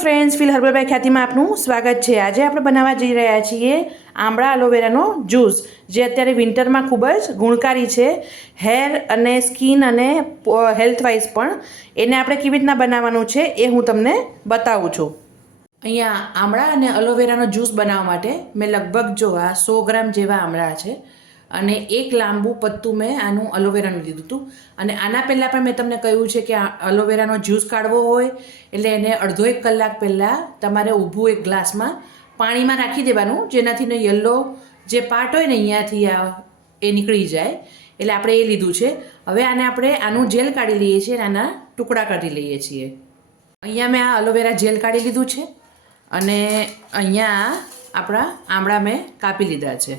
Friends fill હર્બલભાઈ ખ્યાતિમાં આપનું સ્વાગત છે. આજે આપણે બનાવવા જઈ રહ્યા છીએ આમળા એલોવેરાનો જ્યુસ જે અત્યારે વિન્ટરમાં ખૂબ જ ગુણકારી છે. હેર અને સ્કિન અને હેલ્થ વાઇઝ પણ એને આપણે કેવી રીતના બનાવવાનું છે એ હું તમને બતાવું છું. અહીંયા આમળા અને અલોવેરાનો જ્યુસ બનાવવા માટે મેં લગભગ, જો આ સો ગ્રામ જેવા આમળા છે. અને એક લાંબુ પત્તું મેં આનું અલોવેરાનું લીધું હતું. અને આના પહેલાં પણ મેં તમને કહ્યું છે કે આ એલોવેરાનો જ્યુસ કાઢવો હોય, એટલે એને અડધો એક કલાક પહેલાં તમારે ઊભું એક ગ્લાસમાં પાણીમાં રાખી દેવાનું, જેનાથી ને યલો જે પાર્ટ હોય ને અહીંયાથી આ એ નીકળી જાય. એટલે આપણે એ લીધું છે. હવે આને આપણે આનું જેલ કાઢી લઈએ છીએ અને આના ટુકડા કાઢી લઈએ છીએ. અહીંયા મેં આ અલોવેરા જેલ કાઢી લીધું છે. અને અહીંયા આપણા આમળા મેં કાપી લીધા છે.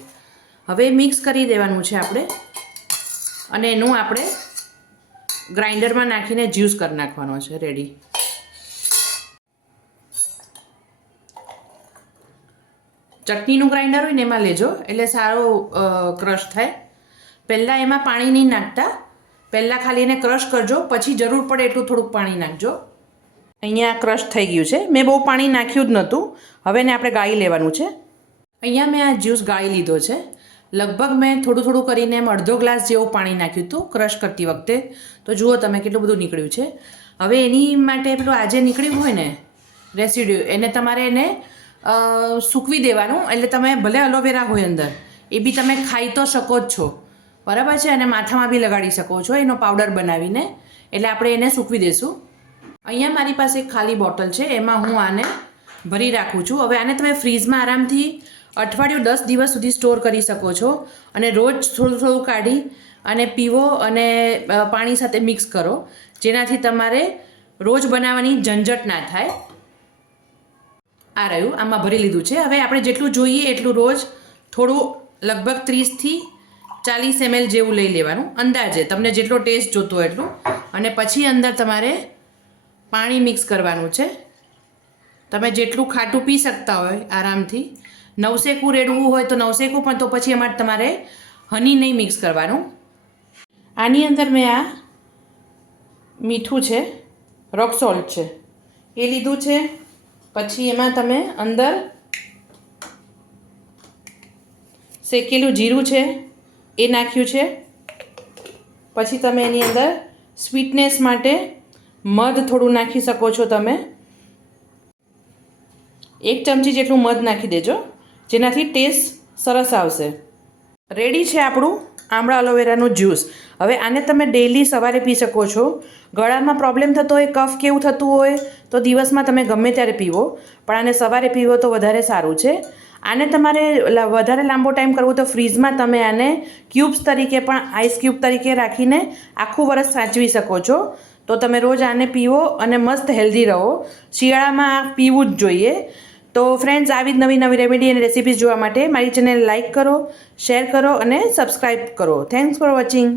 હવે મિક્સ કરી દેવાનું છે આપણે. અને એનું આપણે ગ્રાઇન્ડરમાં નાખીને જ્યુસ કરી નાખવાનો છે રેડી ચટણીનું ગ્રાઇન્ડર હોય ને એમાં લેજો, એટલે સારો ક્રશ થાય. પહેલાં એમાં પાણી નહીં નાખતા. પહેલાં ખાલી એને ક્રશ કરજો, પછી જરૂર પડે એટલું થોડુંક પાણી નાખજો. અહીંયા ક્રશ થઈ ગયું છે. મેં બહુ પાણી નાખ્યું જ નહોતું. હવે એને આપણે ગાળી લેવાનું છે. અહીંયા મેં આ જ્યુસ ગાળી લીધો છે. લગભગ મેં થોડું થોડું કરીને એમ અડધો ગ્લાસ જેવું પાણી નાખ્યું હતું ક્રશ કરતી વખતે. તો જુઓ તમે કેટલું બધું નીકળ્યું છે. હવે એની માટે પેલું આજે નીકળ્યું હોય ને રેસિડ્યુ, એને તમારે એને સૂકવી દેવાનું. એટલે તમે ભલે એલોવેરા હોય અંદર, એ બી તમે ખાઈ તો શકો જ છો. બરાબર છે? અને માથામાં બી લગાડી શકો છો. એનો પાવડર બનાવીને. એટલે આપણે એને સૂકવી દઈશું અહીંયા મારી પાસે ખાલી બોટલ છે. એમાં હું આને ભરી રાખું છું. હવે આને તમે ફ્રીઝમાં આરામથી અઠવાડિયું દસ દિવસ સુધી સ્ટોર કરી શકો છો અને રોજ થોડું થોડું કાઢી અને પીવો અને પાણી સાથે મિક્સ કરો, જેનાથી તમારે રોજ બનાવવાની ઝંઝટ ના થાય. આ રહ્યું, આમાં ભરી લીધું છે. હવે આપણે જેટલું જોઈએ એટલું રોજ થોડું લગભગ ત્રીસથી ચાલીસ એમએલ જેવું લઈ લેવાનું, અંદાજે. તમને જેટલો ટેસ્ટ જોતો એટલું. અને પછી અંદર તમારે પાણી મિક્સ કરવાનું છે. તમે જેટલું ખાટું પી શકતા હોય આરામથી. નવસેકું રેડવું હોય તો નવસેકું, પણ તો પછી એમાં તમારે હની નહીં મિક્સ કરવાનું. આની અંદર મેં આ મીઠું છે રોક સોલ્ટ છે. એ લીધું છે, પછી એમાં તમે અંદર શેકેલું જીરું છે, એ નાખ્યું છે. પછી તમે એની અંદર સ્વીટનેસ માટે મધ થોડું નાખી શકો છો તમે. એક ચમચી જેટલું મધ નાખી દેજો. જેનાથી ટેસ્ટ સરસ આવશે. રેડી છે આપણું? આમળા એલોવેરાનું જ્યુસ હવે આને તમે ડેઈલી સવારે પી શકો છો. ગળામાં પ્રોબ્લેમ થતો હોય, કફ કેવું થતું હોય, તો દિવસમાં તમે ગમે ત્યારે પીવો. પણ આને સવારે પીવો તો વધારે સારું છે. આને તમારે વધારે લાંબો ટાઈમ કરવો તો ફ્રીજમાં તમે આને ક્યુબ્સ તરીકે પણ આઈસ ક્યુબ તરીકે રાખીને આખું વરસ સાચવી શકો છો. તો તમે રોજ આને પીવો અને મસ્ત હેલ્ધી રહો. શિયાળામાં આ પીવું જ જોઈએ. તો ફ્રેન્ડ્સ આવી જ નવી નવી રેમેડી અને રેસિપીઝ જોવા માટે મારી ચેનલ લાઇક કરો શેર કરો અને સબસ્ક્રાઈબ કરો. Thanks for watching